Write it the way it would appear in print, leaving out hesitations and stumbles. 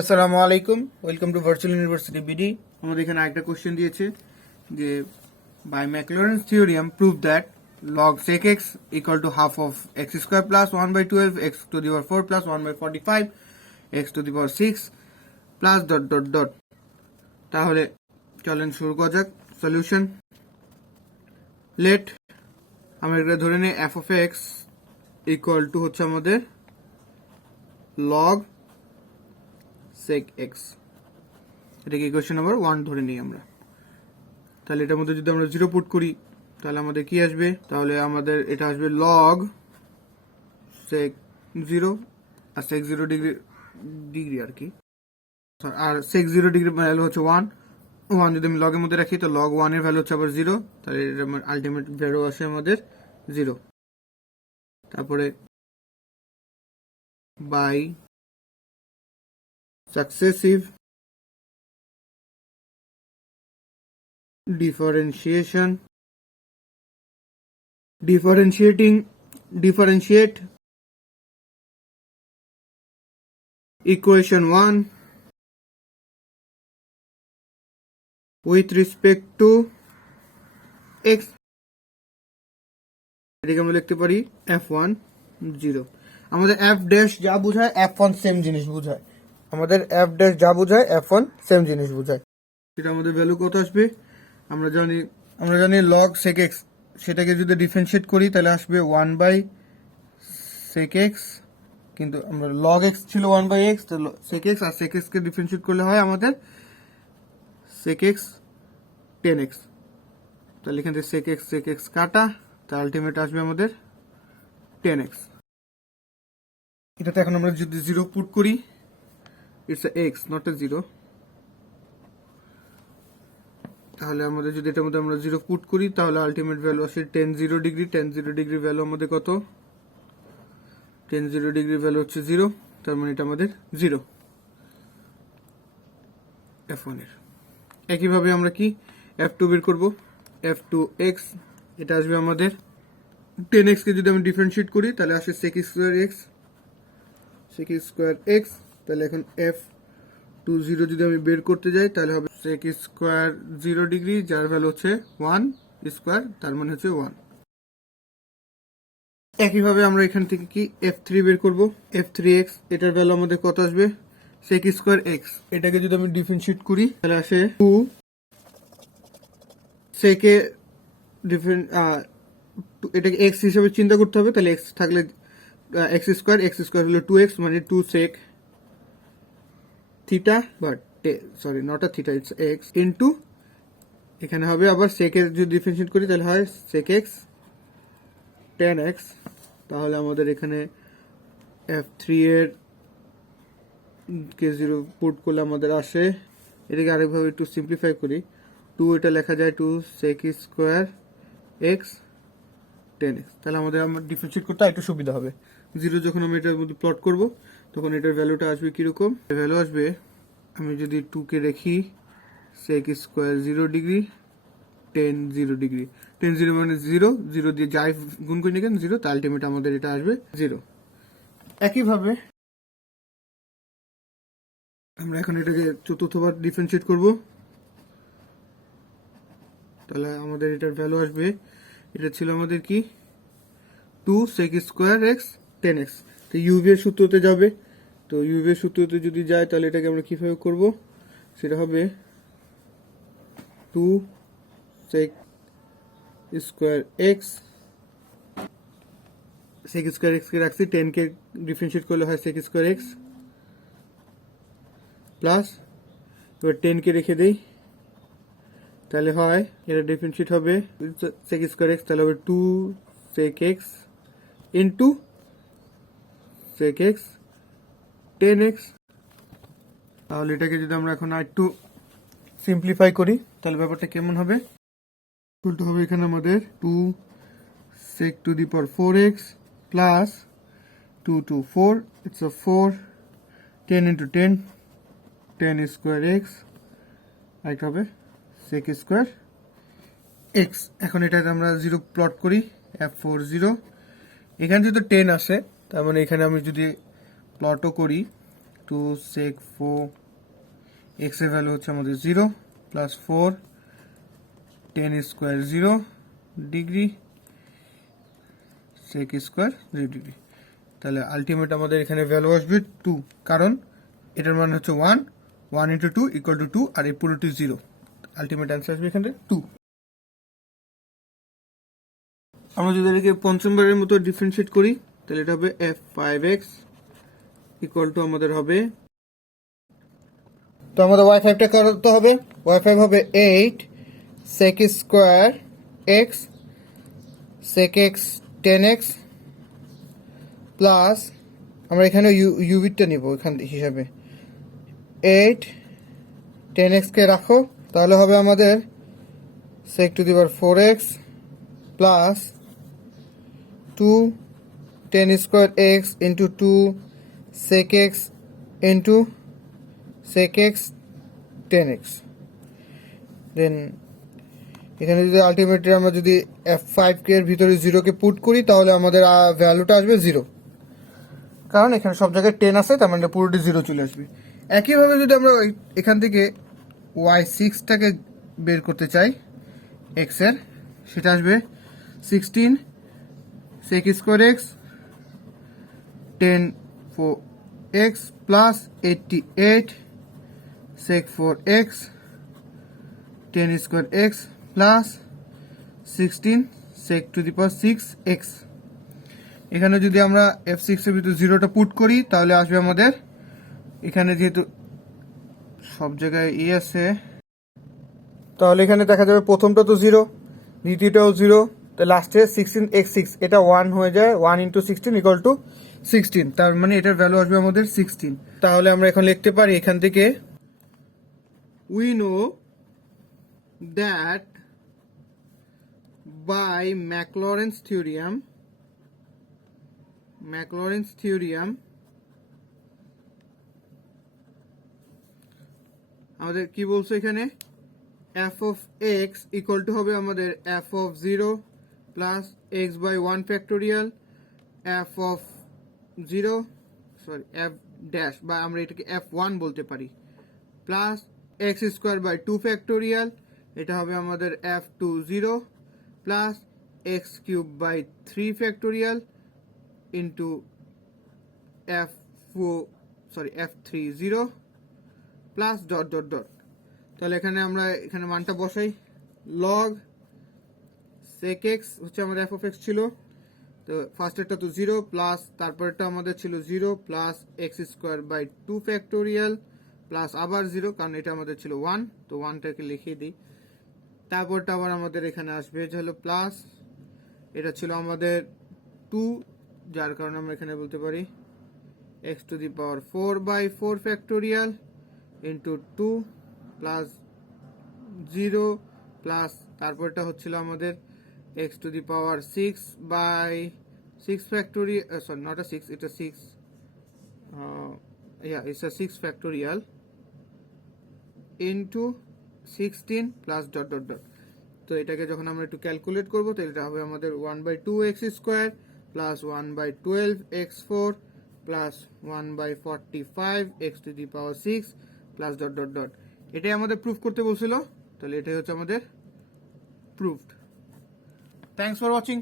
আসসালামু আলাইকুম, welcome to virtual university BD. আমাদের এখানে একটা কোশ্চেন দিয়েছে যে by Maclaurin theorem prove that log sec x equal to half of x square plus 1 by 12 x to the power 4 plus 1 by 45 x to the power 6 plus dot dot dot। তাহলে চলেন শুরু করা যাক। Solution, late আমরা এটা ধরে নিই f of x equal two হচ্ছে আমাদের log sec x, এটাকে ইকুয়েশন নাম্বার 1 ধরে নিই আমরা। তাহলে এটার মধ্যে যদি আমরা 0 পুট করি তাহলে আমাদের কি আসবে? তাহলে আমাদের এটা আসবে log sec 0 আর sec 0 ডিগ্রি আর কি, আর sec 0 ডিগ্রি ভ্যালু হচ্ছে 1 যদি আমি লগের মধ্যে রাখি তো log 1 এর ভ্যালু হচ্ছে আবার 0, তাহলে এটা আলটিমেট ভ্যালু আসে আমাদের 0। তারপরে by successive differentiate equation 1 with respect to x, এটাকে আমরা লিখতে পারি f1 0। আমাদের f ড্যাশ যা বোঝায় f1 সেম জিনিস বোঝায়, আমাদের f ড্যাশ যা বোঝায় f1 সেম জিনিস বোঝায়। সেটা আমাদের ভ্যালু কত আসবে? আমরা জানি log sec x, সেটাকে যদি ডিফারেন্সিয়েট করি তাহলে আসবে 1 বাই sec x, কিন্তু আমরা log x ছিল 1 বাই x, তো sec x আর sec x কে ডিফারেন্সিয়েট করলে হয় আমাদের sec x 10x। তাহলে এখান থেকে sec x কাটা, তার আলটিমেট আসবে আমাদের 10x। এটাতে এখন আমরা যদি 0 পুট করি, it's a x not a 0, তাহলে আমাদের যদি এটার মধ্যে আমরা 0 পুট করি তাহলে আলটিমেট ভ্যালু আসে 10 0 ডিগ্রি। 10 0 ডিগ্রি ভ্যালু আমাদের কত? 10 0 ডিগ্রি ভ্যালু হচ্ছে 0, তার মানে এটা আমাদের 0 f1 এর। একইভাবে আমরা কি f2 বের করব? f2x, এটা আসবে আমাদের 10x কে যদি আমি ডিফারেন্সিয়েট করি তাহলে আসে sec স্কয়ার x, তাহলে এখন f20 যদি আমি বের করতে যাই তাহলে হবে sec স্কয়ার 0 ডিগ্রি, যার ভ্যালু হচ্ছে 1 স্কয়ার, তার মানে হচ্ছে 1। একইভাবে আমরা এখান থেকে কি f3 বের করব? f3x, এটার ভ্যালু আমাদের কত আসবে? sec স্কয়ার x, এটাকে যদি আমি ডিফারেন্সিয়েট করি তাহলে আসে 2 sec এ এটাকে x হিসেবে চিন্তা করতে হবে, তাহলে x থাকলে x স্কয়ার হলো 2x, মানে 2 sec theta, but sorry not a theta, it's x into এখানে হবে আবার sec এর যদি ডিফারেন্সিয়েট করি তাহলে হয় sec x 10x। তাহলে আমাদের এখানে f3 এর কে 0 পুট করলে আমাদের আসে, এটাকে আরেকভাবে একটু সিম্পলিফাই করি, 2 এটা লেখা যায় 2 sec স্কয়ার x 10x। তাহলে আমাদের ডিফারেন্সিয়েট করতে একটু সুবিধা হবে। 0 যখন আমি এটার মধ্যে প্লট করব তখন এটার ভ্যালুটা আসবে কিরকম? ভ্যালু আসবে, আমি যদি 2 কে রেখি sec স্কয়ার 0 ডিগ্রি 10 0 ডিগ্রি, 10 0 মানে 0 0 দিয়ে যাই গুণ করি না কেন 0, তার আলটিমেট আমাদের এটা আসবে 0। একইভাবে আমরা এখন এটাকে চতুর্থবার ডিফারেন্সিয়েট করব, তাহলে আমাদের এটার ভ্যালু আসবে, এটা ছিল আমাদের কি 2 sec স্কয়ার x 10x। তো ইউভি এর সূত্রতে যাবে, তো ইউভি এর সূত্রতে যদি যায় তাহলে এটাকে আমরা কিভাবে করব? সেটা হবে 2 sec square x, sec square x কে রাখছি, 10 কে ডিফারেন্সিয়েট করলে হয় sec স্কয়ার x প্লাস, এবার 10 কে রেখে দেই তাহলে হয় এটা ডিফারেন্সিয়েট হবে sec স্কয়ার x, তাহলে হবে 2 sec x into sec x 10x। তাহলে এটাকে যদি আমরা এখন একটু সিম্পলিফাই করি তাহলে ব্যাপারটা কেমন হবে? উল্টো হবে এখানে আমাদের 2 sec two the power 4x plus 2 to 4, it's a 4, 10 into 10 10 square x, আরেকটা হবে sec স্কয়ার x। এখন এটাকে আমরা 0 প্লট করি, f40, এখানে যদি 10 আসে তার মানে এখানে আমি যদি প্লটও করি টু সেক 4 এক্স এর ভ্যালু হচ্ছে আমাদের 0 plus 4 10 square 0 degree sec square 0 degree. তাহলে আলটিমেট আমাদের এখানে ভ্যালু আসবে 2, কারণ এটার মান হচ্ছে 1, 1 ইন্টু 2 ইকুয়াল টু 2, আর এই পুরোটি 0। আলটিমেট অ্যান্সার আসবে এখানে 2। আমরা যদি এটাকে পঞ্চমবারের মতো ডিফারেন্সিয়েট করি তাহলে এটা হবে f5x ইকুয়াল টু আমাদের হবে, তো আমাদের y5টা করতে হবে। y5 হবে 8 sec square x sec x 10x plus আমরা এখানে ইউবিটটা নিব এখান হিসাবে 8 10x কে রাখো, তাহলে হবে আমাদের sec two the power 4x plus 2 10 square x into 2 sec x into sec x 10x। দেন এখানে যদি আলটিমেটলি আমরা যদি f5 এর ভিতরে 0 কে পুট করি তাহলে আমাদের ভ্যালুটা আসবে 0, কারণ এখানে সব জায়গায় 10 আছে, তার মানে পুরোটি 0 চলে আসবে। একইভাবে যদি আমরা এখান থেকে y6টাকে বের করতে চাই x এর, সেটা আসবে 16 sec square x 10 4x plus 88 sec 4x 10 square x plus 16 sec two the power 6x। এখানে যদি আমরা f6 এর ভিতর 0টা পুট করি তাহলে আসবে আমাদের, এখানে যেহেতু সব জায়গায় ই আছে তাহলে এখানে দেখা যাবে প্রথমটা তো 0, দ্বিতীয়টাও 0, তো লাস্টে 16x6 এটা 1 হয়ে যায়, 1 ইন্টু 16 ইকুয়াল টু 16, তার মানে এটার ভ্যালু আসবে আমাদের 16। তাহলে আমরা এখন লিখতে পারি এখান থেকে we know that by Maclaurin's theorem আমাদের কি বলছো এখানে f of x equal to হবে আমাদের f of 0 plus x by 1 factorial f of 0 sorry f dash, বা আমরা এটাকে f1 বলতে পারি, plus x square by 2 factorial, এটা হবে আমাদের f20 plus x cube by 3 factorial into f30 plus dot dot dot. তাহলে এখানে আমরা এখানে মানটা বসাই, লগ sec x হচ্ছে আমাদের f of x ছিল, তো ফার্স্টেরটা তো 0 প্লাস তারপরেরটা আমাদের ছিল 0 plus x square by 2 factorial plus আবার 0, কারণ এটা আমাদের ছিল 1, তো 1টাকে লিখে দিই। তারপরটা আবার আমাদের এখানে আসবে যে হলো প্লাস, এটা ছিল আমাদের 2, যার কারণে আমরা এখানে বলতে পারি x to the power 4 by 4 factorial into 2 plus 0 plus তারপরটা হচ্ছিল আমাদের x to the power 6 by 6 factorial, sorry not a 6, এটা 6, it's a 6 factorial into 16 plus dot dot dot. তো এটাকে যখন আমরা একটু ক্যালকুলেট করবো তো এটা হবে আমাদের 1 by 2 x square plus 1 by 12 x4 plus 1 by 45 x to the power 6 plus dot dot dot. এটাই আমাদের প্রুফ করতে বলছিল, তাহলে এটাই হচ্ছে আমাদের প্রুফড। Thanks for watching.